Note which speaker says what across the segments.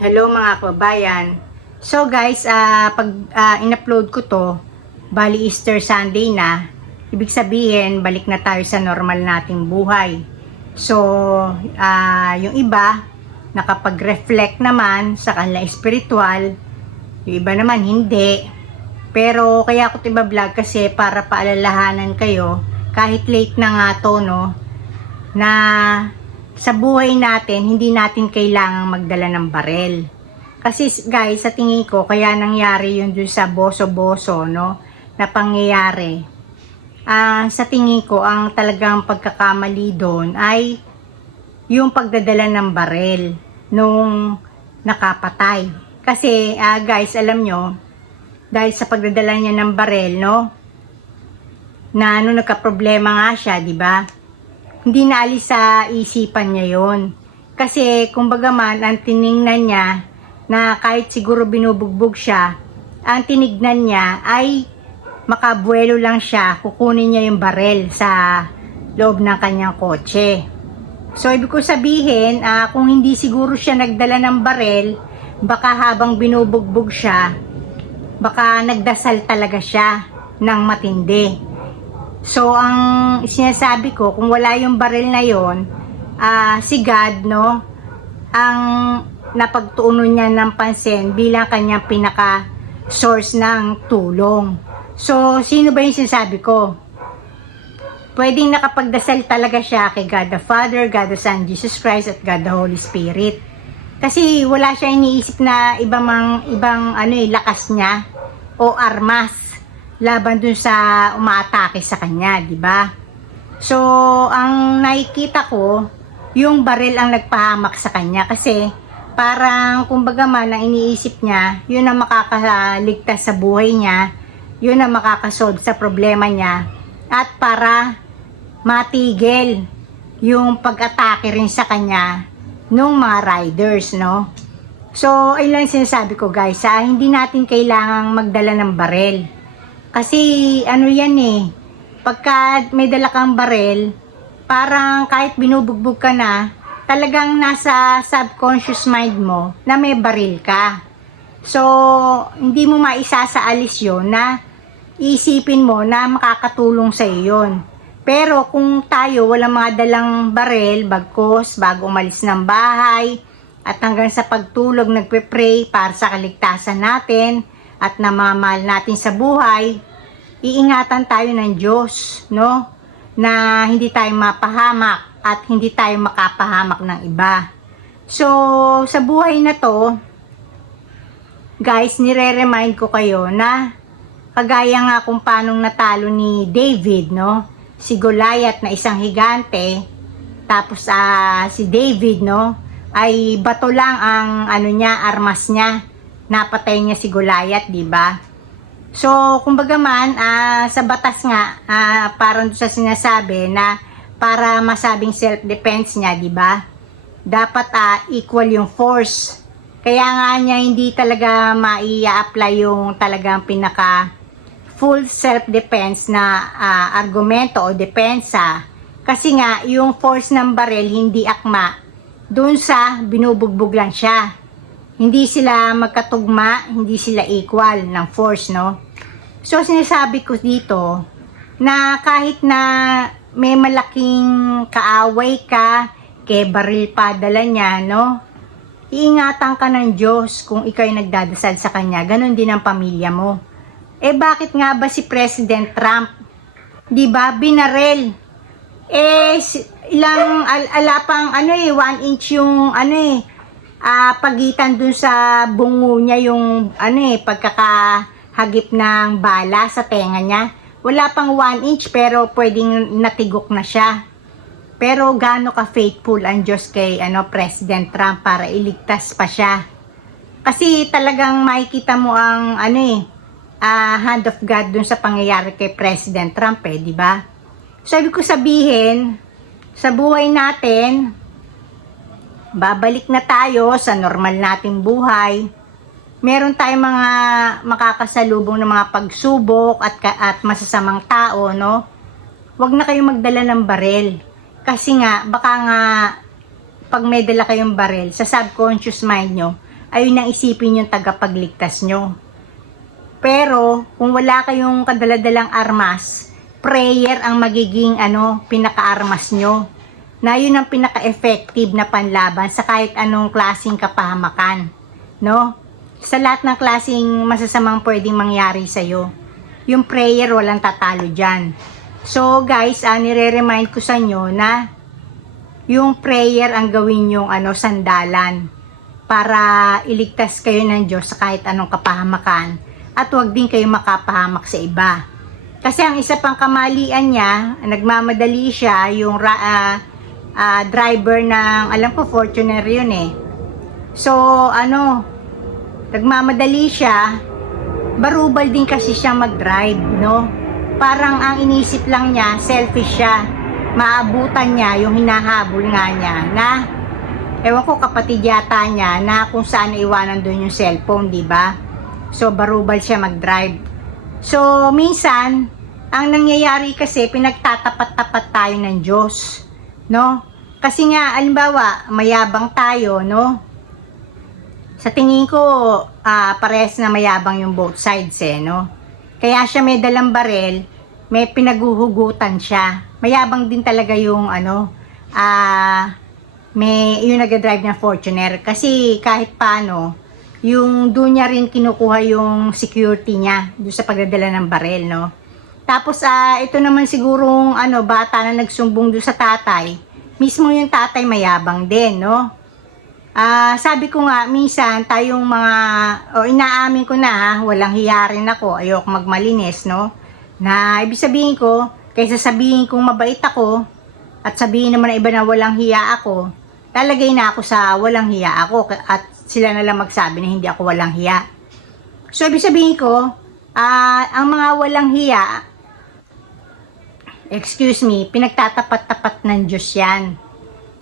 Speaker 1: Hello mga kababayan. So guys, ah pag ah, in-upload ko to, bali Easter Sunday na, ibig sabihin balik na tayo sa normal nating buhay. So, ah yung iba, nakapag-reflect naman sa kanila spiritual, yung iba naman hindi. Pero kaya ako ito vlog kasi para paalalahanan kayo, kahit late na nga to, no, na sa buhay natin, hindi natin kailangang magdala ng barel. Kasi guys, sa tingin ko, kaya nangyari yun dun sa boso-boso, no, na pangyayari. Ah, sa tingin ko, ang talagang pagkakamali doon ay yung pagdadala ng barel nung nakapatay. Kasi, ah, guys, alam nyo, dahil sa pagdadala niya ng barel, no, na ano nagka-problema nga siya, di ba? Hindi naalis sa isipan niya yon. Kasi, kumbaga man, ang tiningnan niya, na kahit siguro binubugbog siya, ang tinignan niya ay makabuelo lang siya, kukunin niya yung barel sa loob ng kanyang kotse. So, ibig ko sabihin, ah, kung hindi siguro siya nagdala ng barel, baka habang binubugbog siya, baka nagdasal talaga siya ng matindi. So, ang sinasabi ko, kung wala yung baril na yon, ah, si God, no, ang napagtuunan niya ng pansin bilang kanyang pinaka source ng tulong. So, sino ba yung sinasabi ko? Pwedeng nakapagdasal talaga siya kay God the Father, God the Son, Jesus Christ, at God the Holy Spirit. Kasi wala siya iniisip na ibang, mang, ibang ano eh, lakas niya o armas laban dun sa umaatake sa kanya, di ba? So, ang nakikita ko, yung baril ang nagpahamak sa kanya kasi parang kumbaga man ang iniisip niya, yun ang makakaligtas sa buhay niya, yun ang makakasolve sa problema niya at para matigil yung pag-atake rin sa kanya nung mga riders, no? So, ayun lang sinasabi ko guys, ha? hindi natin kailangang magdala ng barel. Kasi, ano yan eh, pagka may dala kang barel, parang kahit binubugbog ka na, talagang nasa subconscious mind mo na may baril ka. So, hindi mo maisasaalis yon na isipin mo na makakatulong sa yon. Pero kung tayo walang mga dalang barel, bagkos, bago umalis ng bahay, at hanggang sa pagtulog nagpe-pray para sa kaligtasan natin at namamahal natin sa buhay, iingatan tayo ng Diyos, no? Na hindi tayo mapahamak at hindi tayo makapahamak ng iba. So, sa buhay na to, guys, nire-remind ko kayo na kagaya nga kung paanong natalo ni David, no? Si Goliath na isang higante, tapos ah, si David, no? Ay bato lang ang ano niya, armas niya. Napatay niya si Goliath, di ba? So, kumbaga man, ah, sa batas nga, ah, parang sa sinasabi na para masabing self-defense niya, di ba? Dapat ah, equal yung force. Kaya nga niya hindi talaga maia-apply yung talagang pinaka full self-defense na ah, argumento o depensa. Kasi nga, yung force ng baril hindi akma. Doon sa binubugbog lang siya. Hindi sila magkatugma, hindi sila equal ng force, no? So, sinasabi ko dito na kahit na may malaking kaaway ka, kay baril pa dala niya, no? Iingatan ka ng Diyos kung ikaw ay nagdadasal sa Kanya. Ganon din ang pamilya mo. Eh, bakit nga ba si President Trump? Di ba? Binarel. Eh, ilang, al, ala pang, ano eh, one inch yung, ano eh, ah, pagitan dun sa bungo niya yung, ano eh, pagkakahagip ng bala sa tenga niya. Wala pang one inch pero pwedeng natigok na siya. Pero gaano ka faithful ang Diyos kay ano, President Trump para iligtas pa siya. Kasi talagang makikita mo ang ano eh, ah, hand of God dun sa pangyayari kay President Trump eh, di ba? So, ibig ko sabihin, sa buhay natin, babalik na tayo sa normal nating buhay. Meron tayong mga makakasalubong ng mga pagsubok at, at masasamang tao, no? Huwag na kayong magdala ng barel. Kasi nga, baka nga, pag may dala kayong barel, sa subconscious mind nyo, ayun ang isipin yung tagapagligtas nyo. Pero, kung wala kayong kadaladalang armas, prayer ang magiging ano, pinaka-armas nyo. Na yun ang pinaka-effective na panlaban sa kahit anong klaseng kapahamakan. No? Sa lahat ng klaseng masasamang pwedeng mangyari sa'yo. Yung prayer, walang tatalo dyan. So, guys, ah, nire-remind ko sa inyo na yung prayer ang gawin yung ano, sandalan para iligtas kayo ng Diyos sa kahit anong kapahamakan at huwag din kayo makapahamak sa iba. Kasi ang isa pang kamalian niya, nagmamadali siya, yung ra- ah, driver ng, alam ko, Fortuner yun eh. So, ano, nagmamadali siya, barubal din kasi siya mag-drive, no? Parang ang inisip lang niya, selfish siya. Maabutan niya yung hinahabol nga niya na ewan ko kapatid yata niya na kung saan iwanan doon yung cellphone, di ba? So, barubal siya mag-drive. So, minsan, ang nangyayari kasi, pinagtatapat-tapat tayo ng Diyos. No? Kasi nga, alimbawa, mayabang tayo, no? Sa tingin ko, ah pares na mayabang yung both sides, eh, no? Kaya siya may dalang barel, may pinaguhugutan siya. Mayabang din talaga yung, ano, ah, may, yung nag-drive ng Fortuner. Kasi kahit paano, yung doon niya rin kinukuha yung security niya doon sa pagdadala ng barel, no? Tapos, ah, ito naman sigurong, ano, bata na nagsumbong doon sa tatay. Mismo yung tatay mayabang din, no? Ah, sabi ko nga, minsan tayong mga, o inaamin ko na ha, walang hiya rin ako, ayoko magmalinis, no? Na ibig sabihin ko, kaysa sabihin kong mabait ako, at sabihin naman ng iba na walang hiya ako, talagay na ako sa walang hiya ako, at sila na lang magsabi na hindi ako walang hiya. So, ibig sabihin ko, ah, ang mga walang hiya, excuse me, pinagtatapat-tapat ng Diyos yan.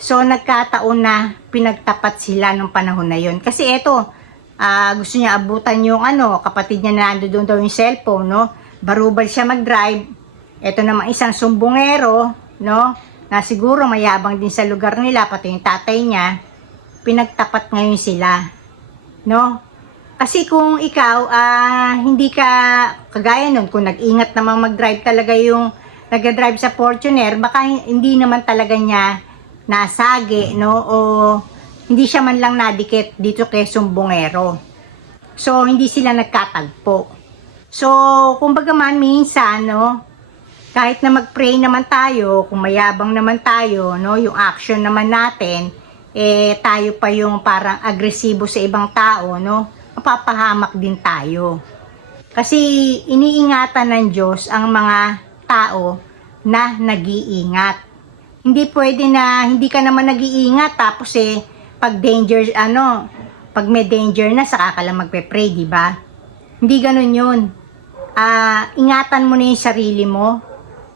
Speaker 1: So, nagkataon na pinagtapat sila nung panahon na yon. Kasi eto, ah, gusto niya abutan yung ano, kapatid niya na doon daw yung cellphone, no? Barubal siya mag-drive. Eto naman isang sumbongero, no? Na siguro mayabang din sa lugar nila, pati yung tatay niya. Pinagtapat ngayon sila, no? Kasi kung ikaw, ah, hindi ka kagaya nun, kung nag-ingat namang mag-drive talaga yung nag-drive sa Fortuner, baka hindi naman talaga niya nasagi, no? O hindi siya man lang nadikit dito kay Sumbongero. So, hindi sila nagkatagpo. So, kumbaga man minsan, no? Kahit na mag-pray naman tayo, kung mayabang naman tayo, no? Yung action naman natin, eh, tayo pa yung parang agresibo sa ibang tao, no? Mapapahamak din tayo. Kasi iniingatan ng Diyos ang mga tao na nag-iingat. Hindi pwede na hindi ka naman nag-iingat tapos eh pag danger ano pag may danger na saka ka lang magpe-pray di ba? Hindi ganun yun. Ah ingatan mo na yung sarili mo.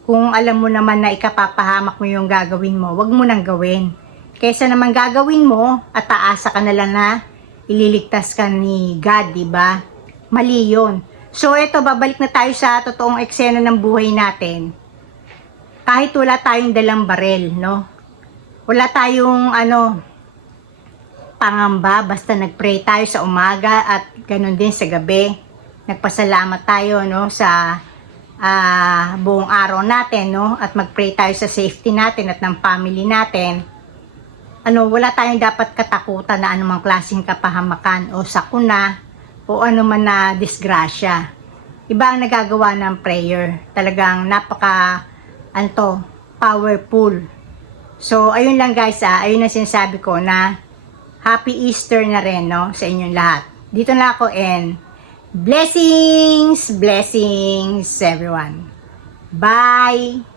Speaker 1: Kung alam mo naman na ikapapahamak mo yung gagawin mo wag mo nang gawin. Kaysa naman gagawin mo at taasa ka na lang na ililigtas ka ni God di ba? Mali yun so eto babalik na tayo sa totoong eksena ng buhay natin kahit wala tayong dalang barel, no? Wala tayong ano pangamba basta nagpray tayo sa umaga at ganun din sa gabi. Nagpasalamat tayo no sa ah, buong araw natin no at magpray tayo sa safety natin at ng family natin. Ano, wala tayong dapat katakutan na anumang klaseng kapahamakan o sakuna o ano man na disgrasya. Iba ang nagagawa ng prayer. Talagang napaka anto, powerful. So, ayun lang guys, ah, ayun na sinasabi ko na Happy Easter na rin, no, sa inyong lahat. Dito na ako and blessings, blessings everyone. Bye!